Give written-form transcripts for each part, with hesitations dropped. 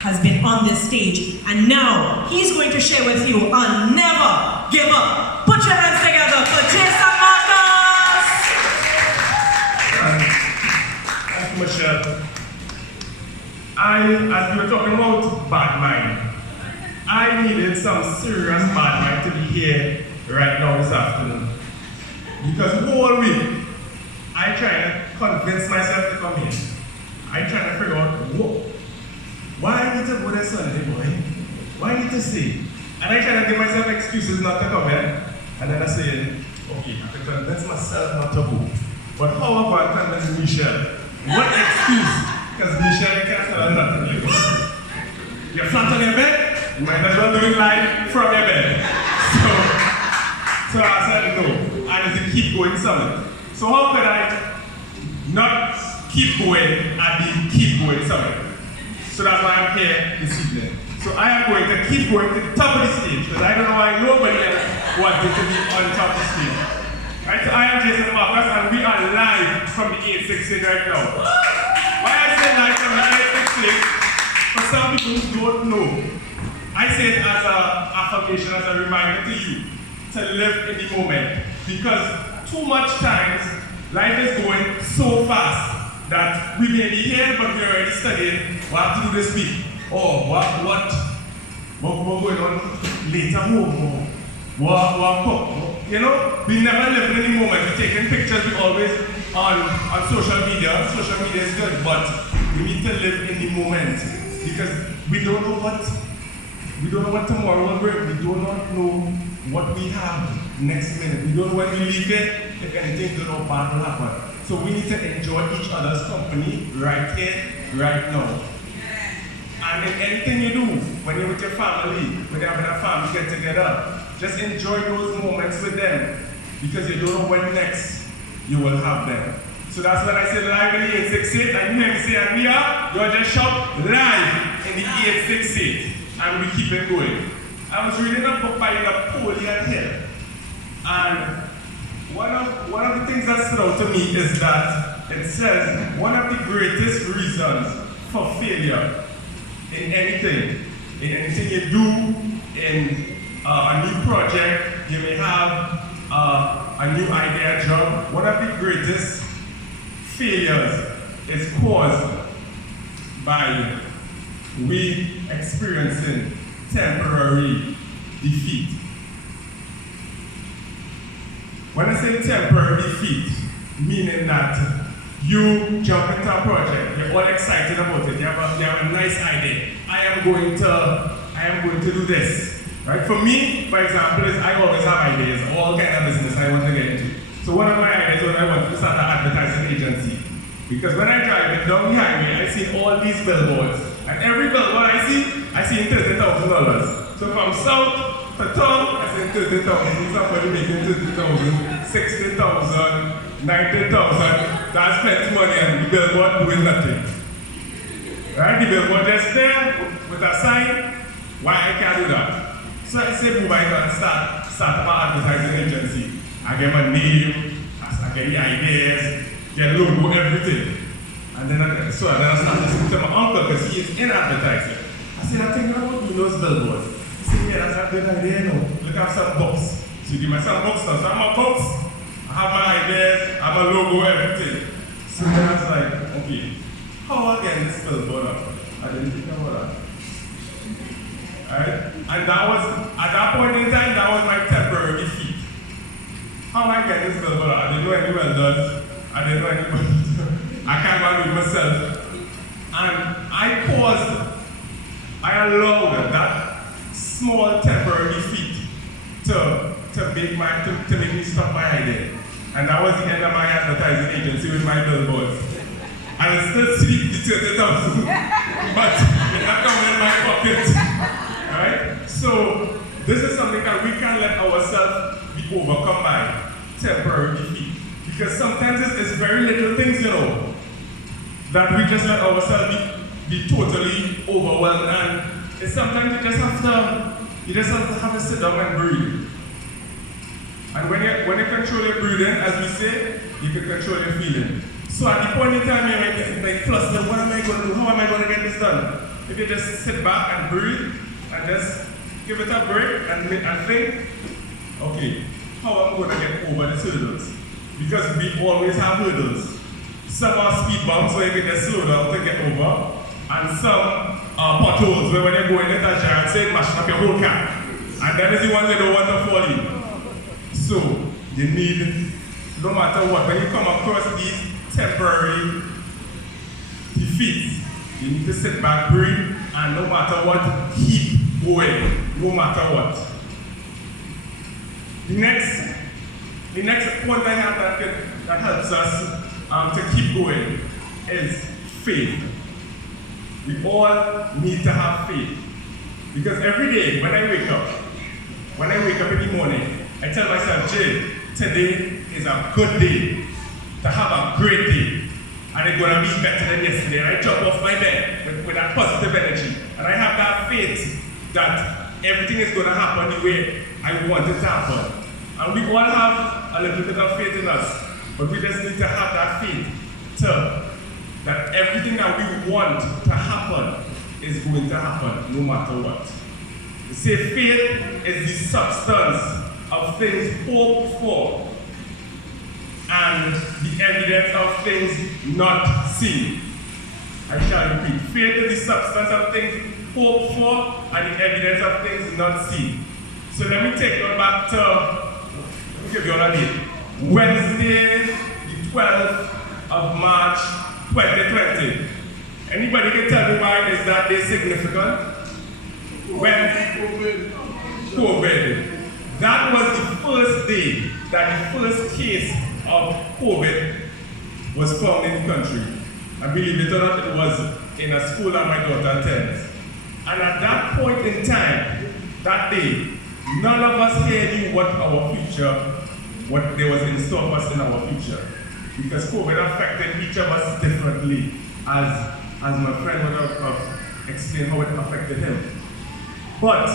has been on this stage, and now he's going to share with you on Never Give Up. Put your hands together for Jason Marcus! Thank you, Michelle. As we were talking about bad mind, I needed some serious bad mind to be here right now this afternoon. Because the whole week, I tried to convince myself to come here. I tried to figure out, why I need to go there Sunday, boy? Why I need to stay? And I tried to give myself excuses not to come here. And then I said, okay, I can convince myself not to go. But how about convince Michelle? What excuse? Because Michelle can't tell her nothing. You're flat on your bed, you might as well do it live from your bed. So I said no. I need to keep going somewhere. So how could I not keep going and keep going somewhere? So that's why I'm here this evening. So I am going to keep going to the top of the stage because I don't know why nobody else wanted to be on top of the stage. Right, so I am Jason Marcus and we are live from the 816 right now. Why I say live from the 816, for some people who don't know, I say it as an affirmation, as a reminder to you to live in the moment. Because too much times, life is going so fast that we may be here, but we're already studying what to do this week. Or what going on later home. You know, we never live in the moment. We're taking pictures, we always on social media. Social media is good, but we need to live in the moment. Because we don't know what tomorrow will bring. We do not know what we have next minute. We don't know when we leave it, if anything good or bad will happen. So we need to enjoy each other's company right here, right now. And in anything you do, when you're with your family, when you're having a family get together, just enjoy those moments with them. Because you don't know when next you will have them. So that's when I say live in the 868, and you hear me say, and we are, you're just shout live in the 868. And we keep it going. I was reading a book by Napoleon Hill. And one of the things that stood out to me is that it says one of the greatest reasons for failure in anything you do, in a new project, you may have a new idea job, one of the greatest failures is caused by we experiencing temporary defeat. When I say temporary defeat, meaning that you jump into a project, you're all excited about it, you have a nice idea. I am going to do this. Right? For me, for example, is I always have ideas, all kind of business I want to get into. So one of my ideas was I want to start an advertising agency. Because when I drive down the highway, I see all these billboards. And every billboard I see $30,000. So from south to town, I see 30,000. Somebody making 30,000, 60,000, 90,000. That's plenty money and the billboard doing nothing. Right? The billboard just there with a sign. Why I can't do that? So I say, move, I can start my advertising agency. I get my name, I get the ideas, get logo, everything. And then I start listening to my uncle because he is in advertising. I said, I'm thinking about doing those billboards. He said, yeah, that's a good idea, no. Look, I have some books. So you give me some books now. So I have my books, I have my ideas, I have a logo, everything. So then I was like, okay, how I get this billboard up? I didn't think about that. Right? And that was, at that point in time, that was my temporary defeat. How am I getting this billboard up? I didn't know any welders. I didn't know anybody. I can't go and do it myself. And I paused. I allowed that small temporary defeat to make me stop my idea. And that was the end of my advertising agency with my billboards. I will still sleep the 30,000, but it's not coming in my pocket. Right? So this is something that we can let ourselves be overcome by, temporary defeat. Because sometimes it's very little things, you know, that we just let ourselves be totally overwhelmed. And it's sometimes you just have to sit down and breathe. And when you control your breathing, as we say, you can control your feeling. So at the point in time, you're like flustered, what am I going to do? How am I going to get this done? if you just sit back and breathe and just give it a break and think, okay, how am I going to get over these hurdles? Because we always have hurdles. Some are speed bumps where you can just slow down to get over, and some are potholes where when you go in it as giant say mashing up your whole car. And that is the ones that don't want to fall in. So you need, no matter what, when you come across these temporary defeats, you need to sit back, breathe, and no matter what, keep going, no matter what. The next point I have that helps us to keep going is faith. We all need to have faith. Because every day when I wake up in the morning, I tell myself, Jay, today is a good day, to have a great day. And it's going to be better than yesterday. And I jump off my bed with that positive energy. And I have that faith that everything is going to happen the way I want it to happen. And we all have a little bit of faith in us. But we just need to have that faith that everything that we want to happen is going to happen no matter what. You see, faith is the substance of things hoped for and the evidence of things not seen. I shall repeat. Faith is the substance of things hoped for and the evidence of things not seen. So let me take you back to, let me give you all a date. Wednesday, the 12th of March, 2020. Anybody can tell me why is that day significant? When COVID. That was the first day that the first case of COVID was found in the country. I believe it or not, it was in a school that my daughter attends. And at that point in time, that day, none of us here knew what our future, what there was in store for us in our future. Because COVID affected each of us differently, as my friend would have explained how it affected him. But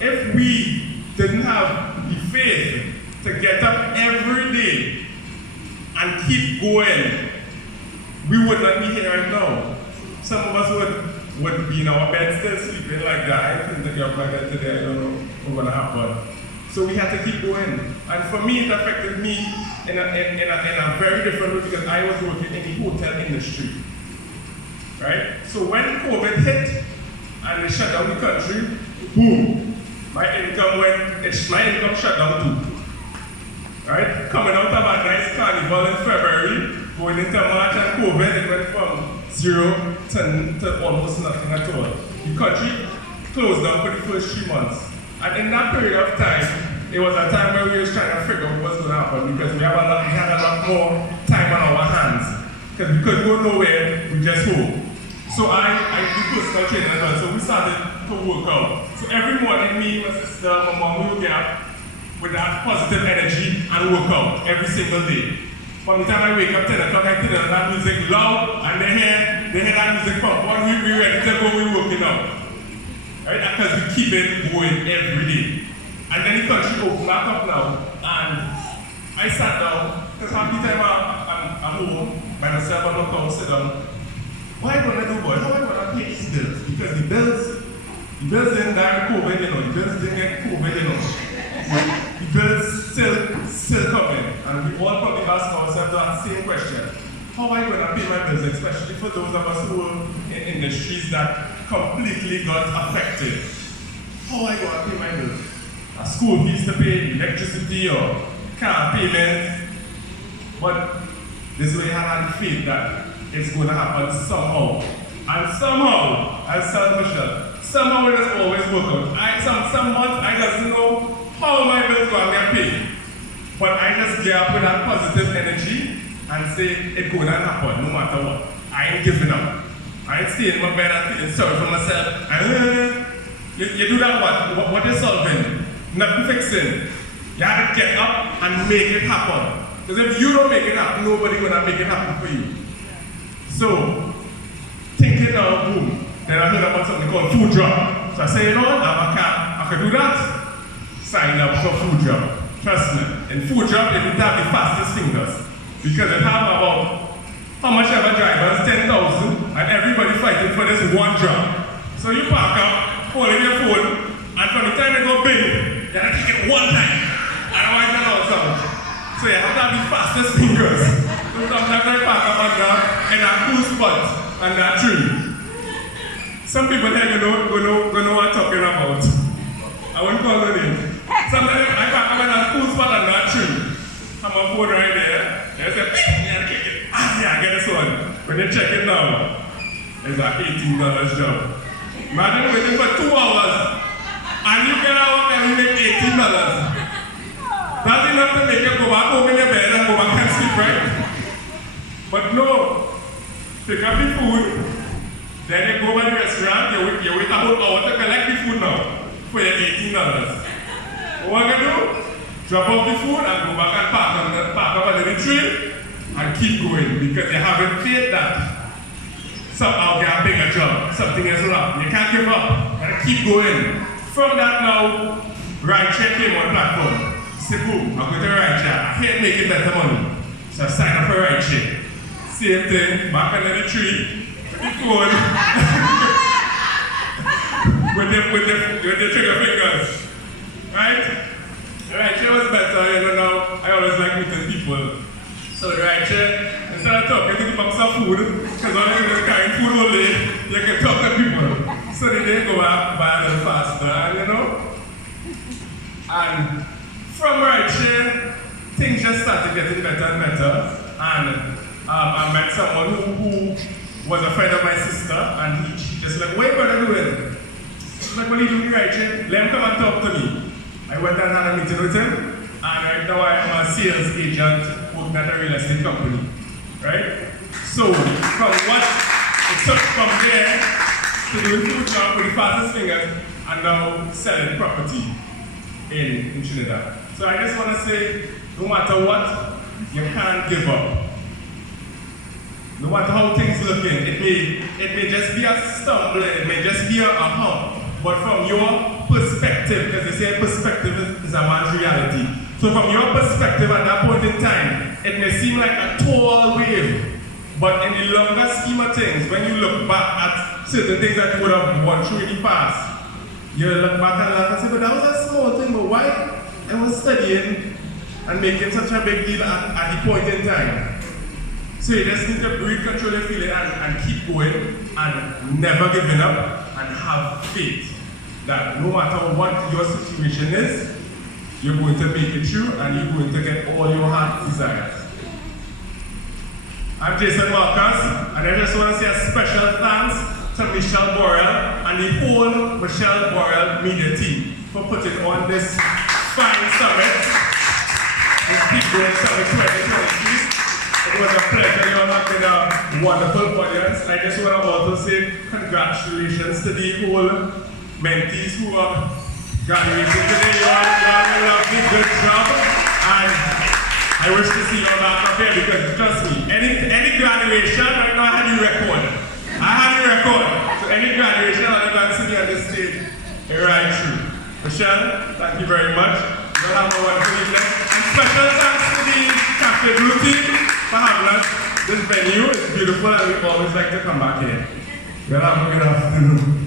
if we didn't have the faith to get up every day and keep going, we would not be here right now. Some of us would be in our bed still sleeping like that. I couldn't get up my bed today, I don't know what's going to happen. So we had to keep going. And for me, it affected me in a very different way because I was working in the hotel industry. Right? So when COVID hit and they shut down the country, boom, my income shut down too. Right? Coming out of a nice carnival in February, going into March and COVID, it went from 0 to almost nothing at all. The country closed down for the first 3 months. And in that period of time, it was a time where we were trying to figure out what's going to happen because we had a lot more time on our hands. Because we couldn't go nowhere, we just home. So I do personal training as well, so we started to work out. So every morning, me, my sister, my mom, we would get up with that positive energy and work out every single day. From the time I wake up 10 o'clock, I turn on that music loud, and they hear that music pump. One week we ready to go, we're working out. Right? Because we keep it going every day. And then the country opened back up now, and I sat down, because half the time I'm home by myself, I'm not going to sit down. What am I going to do, boy? How am I going to pay these bills? Because the bills didn't die with COVID, you know. The bills didn't get COVID, you know. The bills still coming. And we all probably ask ourselves that same question. How am I going to pay my bills, especially for those of us who are in industries that completely got affected? How am I going to pay my bills? A school fees to pay, electricity or car payments. But this way I have faith that it's going to happen somehow. And somehow, as Sir Michelle, somehow it has always worked out. Some months I just know how my bills going to get paid. But I just get up with that positive energy and say it's going to happen no matter what. I ain't giving up. I ain't staying in my bed and feeling sorry for myself. And you do that what? What is solving? Nothing fixing. You have to get up and make it happen. Because if you don't make it happen, nobody's going to make it happen for you. So, thinking now, boom. Then I heard about something called food drop. So I say, you know what, I can do that. Sign up for food drop. Trust me. In food drop, it would have the fastest fingers. Because it have about how much ever drivers, 10,000, and everybody fighting for this one job. So you park up, holding your phone, and from the time you go bing, you have to kick it one time. Otherwise you're not sound. So you have to have the fastest fingers. So sometimes I park up in a cool spot on that tree. Some people here know what I'm talking about. I won't call the name. Sometimes I park up in a cool spot on that tree. I'm on phone right there. They say, yeah, kick it. Yeah, get this one. When you check it now, it's an $18 job. Imagine waiting for 2 hours and you get out and you make $18. That's enough to make you go back home in your bed and go back and sleep, right? But no, pick up the food, then you go by the restaurant, you wait a whole hour to collect the food now for your $18. What you do? Drop off the food and go back and park up under the tree and keep going because you haven't faith that somehow get a bigger job, something is wrong. You can't give up, you gotta keep going. From that now, rideshare came on platform. Say boom, I'm going to rideshare. I can't make it better money. So I sign up for rideshare. Same thing, back under the tree, with the phone, with the trigger fingers. Right? The rideshare was better, you know, now I always like meeting people. So the rideshare, instead of talking to the box of food, because all you do is carrying food all day, you can talk to people. So they did go out buy a little faster, you know? And from rideshare, things just started getting better and better. And I met someone who was a friend of my sister, and she just like, what are you brother doing? She's like, what are you doing rideshare? Let him come and talk to me. I went and had a meeting with him, and right now I am a sales agent working at a real estate company, right? So, from what it took from there to doing food job with the fastest fingers, and now selling property in Trinidad. So I just want to say, no matter what, you can't give up. No matter how things looking, it may just be a stumble, it may just be a hump. But from your perspective, because they say perspective is a man's reality. So from your perspective at that point in time, it may seem like a tall wave. But in the longer scheme of things, when you look back at certain things that you would have gone through in the past, you look back and laugh and say, but that was a small thing, but why I was studying and making such a big deal at the point in time? So you just need to breathe, control your feeling and keep going and never giving up and have faith that no matter what your situation is, you're going to make it through and you're going to get all your heart desires. I'm Jason Marcus, and I just want to say a special thanks to Michelle Borrell and the whole Michelle Borrell media team for putting on this fine summit, this Keep Going Summit 2023. It was a pleasure. You all have been a wonderful audience. I just want to also say congratulations to the whole mentees who are graduating today. You all did a lovely, good job. And I wish to see you all back up here because trust me, any graduation, right now I had you record. So any graduation, I'll never see me on this stage. Right through. Michelle, thank you very much. You'll have a wonderful evening. And special thanks to the Cafe Blue team for having us. This venue is beautiful and we always like to come back here. You'll have a good afternoon.